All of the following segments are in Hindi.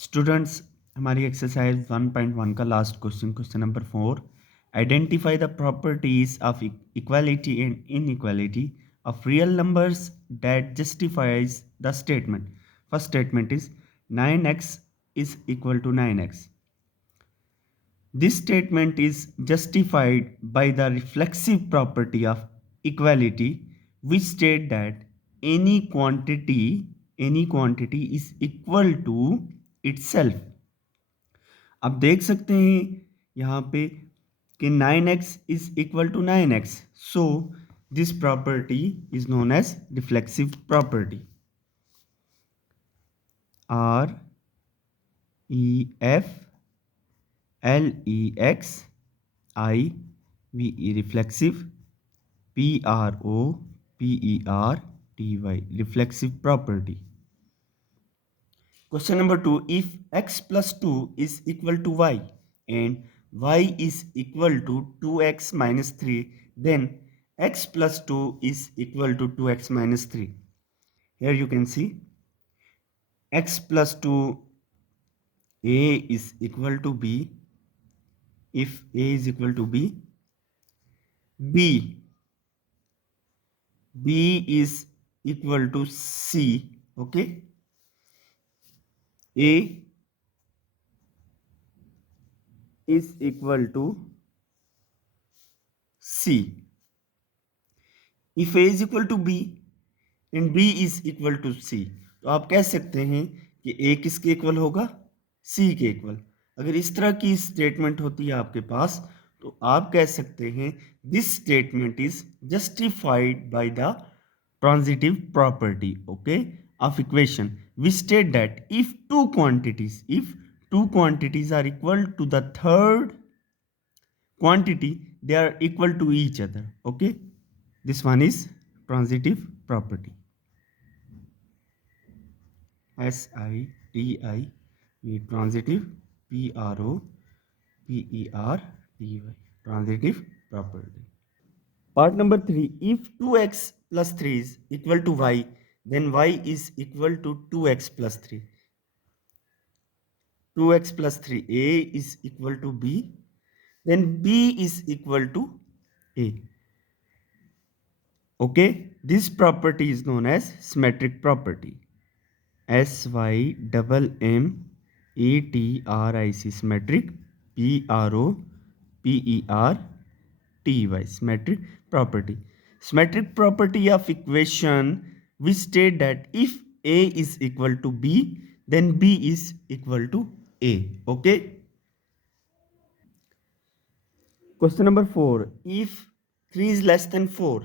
स्टूडेंट्स, हमारी एक्सरसाइज 1.1 का last question number 4। Identify the properties of equality and inequality of real numbers that justifies the statement. First statement is 9x is equal to 9x. This statement is justified by the reflexive property of equality, which state that any quantity is equal to itself. आप देख सकते हैं यहाँ पे कि 9x is equal to 9x. So this property is known as reflexive property. REFLEXIVE reflexive, PROPERTY reflexive property. Question number 2. If x plus 2 is equal to y and y is equal to 2x minus 3, then x plus 2 is equal to 2x minus 3. Here you can see x plus 2, a is equal to b. If a is equal to b, b is equal to c. Okay, a is equal to c. If a is equal to b and b is equal to c, तो आप कह सकते हैं कि a किसके इक्वल होगा? c के इक्वल। अगर इस तरह की स्टेटमेंट होती है आपके पास, तो आप कह सकते हैं this statement is justified by the transitive property, okay, of equation, which state that if two quantities are equal to the third quantity, they are equal to each other. Okay, this one is transitive property. SITIV transitive, PROPERTY transitive property. Part number 3. If 2x plus 3 is equal to y, then y is equal to 2x plus 3. 2x plus 3, a is equal to b, then b is equal to a. Okay, this property is known as symmetric property. SYMMETRIC symmetric, PROPERTY symmetric property. Symmetric property of equation, which state that if a is equal to b, then b is equal to a. Okay. Question number 4. If 3 is less than 4,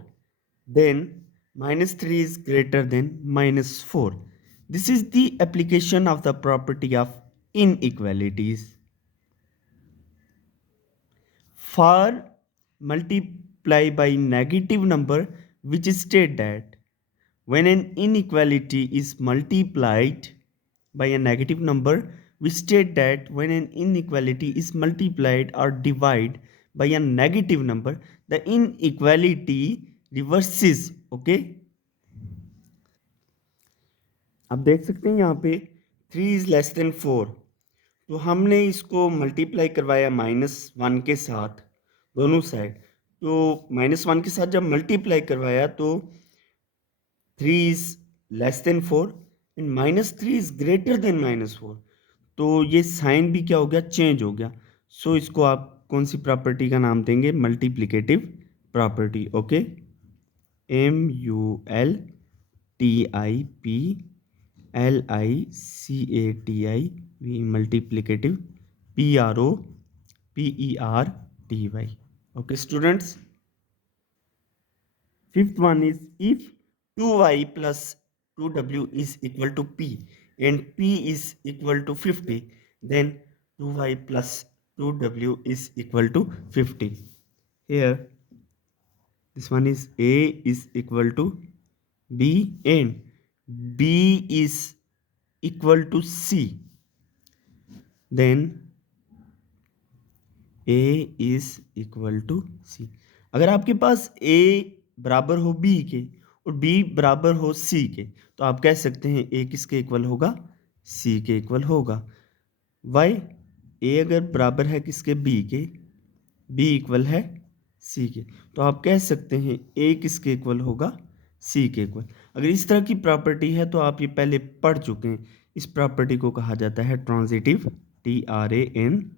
then minus 3 is greater than minus 4. This is the application of the property of inequalities. For multiply by negative number, which state that when an inequality is multiplied by a negative number, we state that when an inequality is multiplied or divided by a negative number, the inequality reverses. Okay, आप देख सकते हैं यहाँ पे 3 इज लेस देन 4, तो हमने इसको मल्टीप्लाई करवाया -1 के साथ दोनों साइड। तो -1 के साथ जब मल्टीप्लाई करवाया तो 3 is less than 4 and -3 is greater than -4, तो ये साइन भी क्या हो गया? चेंज हो गया। सो इसको आप कौन सी प्रॉपर्टी का नाम देंगे? Multiplicative property. Okay, MULTIPLICATI multiplicative, PROPERTY। Okay students, fifth one is if 2y plus 2w is equal to p and p is equal to 50, then 2y plus 2w is equal to 50. Here this one is a is equal to b and b is equal to c, then a is equal to c. अगर आपके पास a बराबर हो b के और b बराबर हो c के, तो आप कह सकते हैं a किसके इक्वल होगा? c के इक्वल होगा। वाई, ए अगर बराबर है किसके, बी के, बी इक्वल है सी के, तो आप कह सकते हैं ए किसके इक्वल होगा, सी के इक्वल। अगर इस तरह की प्रॉपर्टी है तो आप ये पहले पढ़ चुके हैं। इस प्रॉपर्टी को कहा जाता है transitive, TRANSITIVE,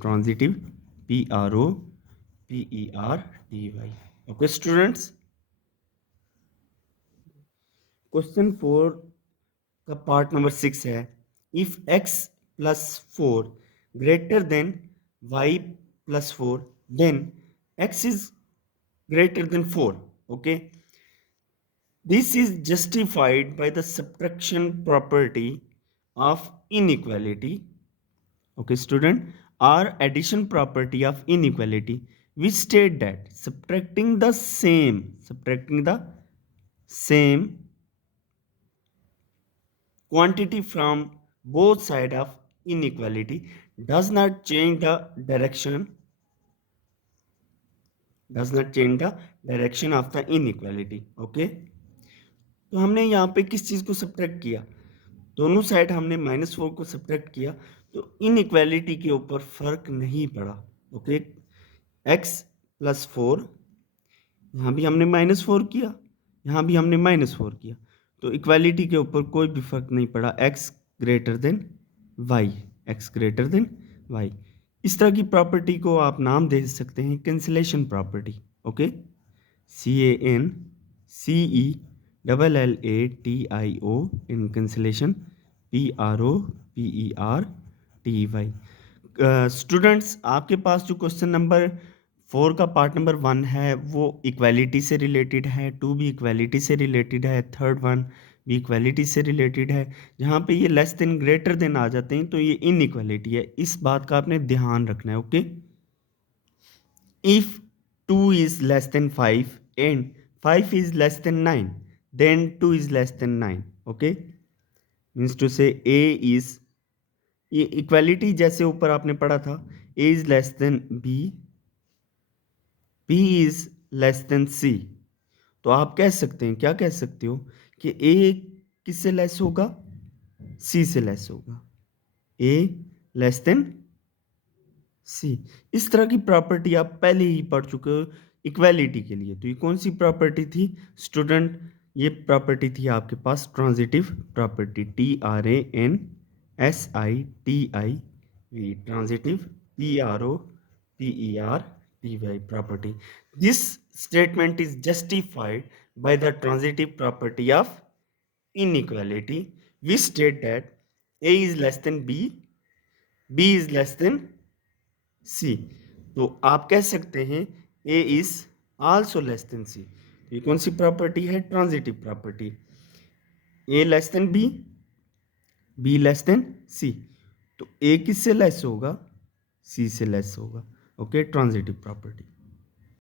transitive, PROPERTY। Okay students, question 4 का पार्ट नंबर 6 है, if x plus 4 greater than y plus 4 then x is greater than 4। Okay, this is justified by the subtraction property of inequality. Okay student, or addition property of inequality, we state that subtracting the same quantity from both sides of inequality does not change the direction of the inequality. Okay, तो हमने यहाँ पे किस चीज़ को सब्ट्रैक्ट किया, दोनों साइड हमने -4 को सब्ट्रैक्ट किया, तो इनइक्वालिटी के ऊपर फर्क नहीं पड़ा। ओके, x प्लस 4, यहाँ भी हमने -4 किया, यहाँ भी हमने -4 किया, तो इक्वालिटी के ऊपर कोई भी फर्क नहीं पड़ा, x greater than y, x greater than y। इस तरह की प्रॉपर्टी को आप नाम दे सकते हैं कैंसिलेशन प्रॉपर्टी। ओके, CANCELLATIO इन कैंसिलेशन, PROPERTY। स्टूडेंट्स, आपके पास जो क्वेश्चन नंबर 4 का पार्ट नंबर 1 है वो इक्वालिटी से रिलेटेड है, 2 भी इक्वालिटी से रिलेटेड है, थर्ड 1 भी इक्वालिटी से रिलेटेड है। जहाँ पे ये लेस देन ग्रेटर देन आ जाते हैं तो ये इनइक्वालिटी है, इस बात का आपने ध्यान रखना है। Okay, if 2 is less than 5 and 5 is less than 9, then 2 is less than 9. Okay, means to say a is, ये इक्वालिटी जैसे ऊपर आपने पढ़ा था, a is less than b, b is less than c। तो आप कह सकते हैं, क्या कह सकते हो कि a किससे लेस होगा, c से लेस होगा, a लेस देन सी। इस तरह की प्रॉपर्टी आप पहले ही पढ़ चुके हो इक्वालिटी के लिए। तो ये कौन सी प्रॉपर्टी थी स्टूडेंट, ये प्रॉपर्टी थी आपके पास transitive property, TRANSITIV, transitive, PROPERTY property. This statement is justified by the transitive property of inequality. We state that a is less than b, b is less than C. तो आप कह सकते हैं A is also less than C. ये कौन सी प्रॉपर्टी है, transitive property, A less than B, B less than C, तो ए किससे लेस होगा, सी से लेस होगा। Okay, transitive property.